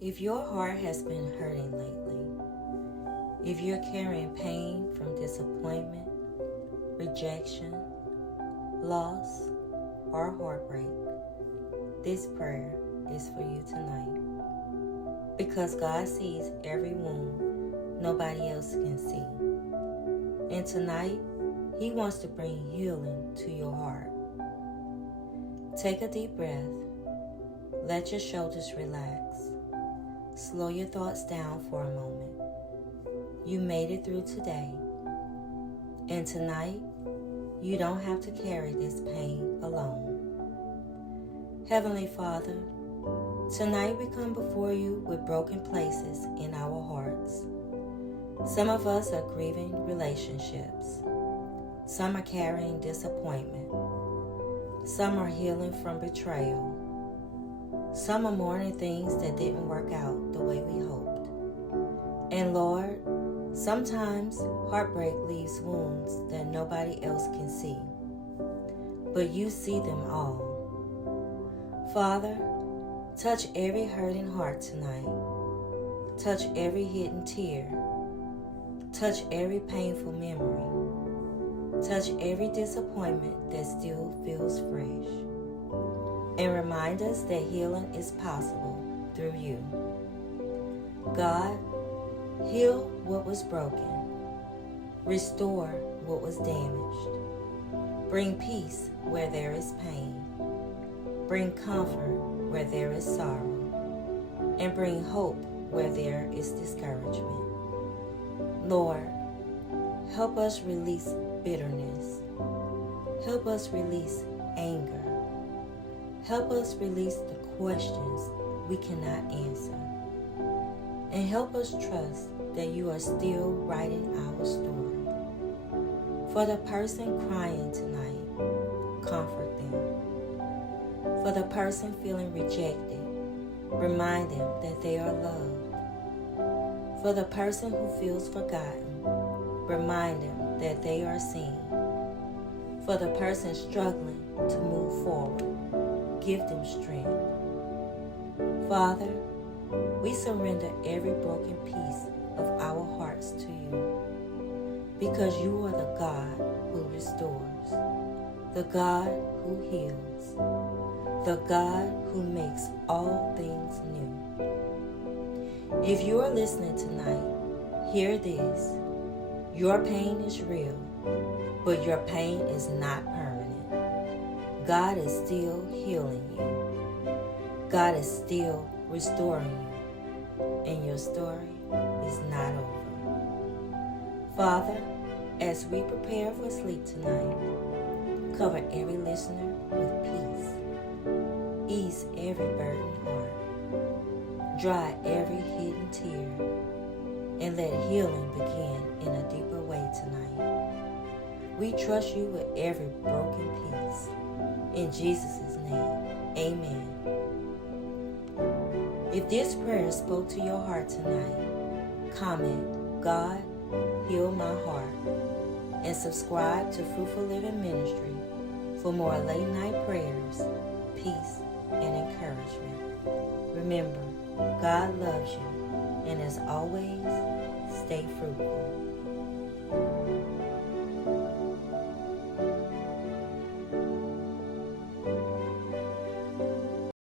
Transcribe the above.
If your heart has been hurting lately, if you're carrying pain from disappointment, rejection, loss, or heartbreak, this prayer is for you tonight. Because God sees every wound nobody else can see. And tonight, He wants to bring healing to your heart. Take a deep breath. Let your shoulders relax. Slow your thoughts down for a moment. You made it through today. And tonight, you don't have to carry this pain alone. Heavenly Father, tonight we come before you with broken places in our hearts. Some of us are grieving relationships. Some are carrying disappointment. Some are healing from betrayal. Some are mourning things that didn't work out the way we hoped. And Lord, sometimes heartbreak leaves wounds that nobody else can see. But you see them all. Father, touch every hurting heart tonight. Touch every hidden tear. Touch every painful memory. Touch every disappointment that still feels fresh. And remind us that healing is possible through you. God, heal what was broken. Restore what was damaged. Bring peace where there is pain. Bring comfort where there is sorrow. And bring hope where there is discouragement. Lord, help us release bitterness. Help us release anger. Help us release the questions we cannot answer. And help us trust that you are still writing our story. For the person crying tonight, comfort them. For the person feeling rejected, remind them that they are loved. For the person who feels forgotten, remind them that they are seen. For the person struggling to move forward, give them strength. Father, we surrender every broken piece of our hearts to you, because you are the God who restores, the God who heals, the God who makes all things new. If you are listening tonight, hear this. Your pain is real, but your pain is not permanent. God is still healing you. God is still restoring you. And your story is not over. Father, as we prepare for sleep tonight, cover every listener with peace. Ease every burdened heart. Dry every hidden tear. And let healing begin in a deeper way tonight. We trust you with every broken piece. In Jesus' name, amen. If this prayer spoke to your heart tonight, comment, God, heal my heart, and subscribe to Fruitful Living Ministry for more late night prayers, peace, and encouragement. Remember, God loves you, and as always, stay fruitful.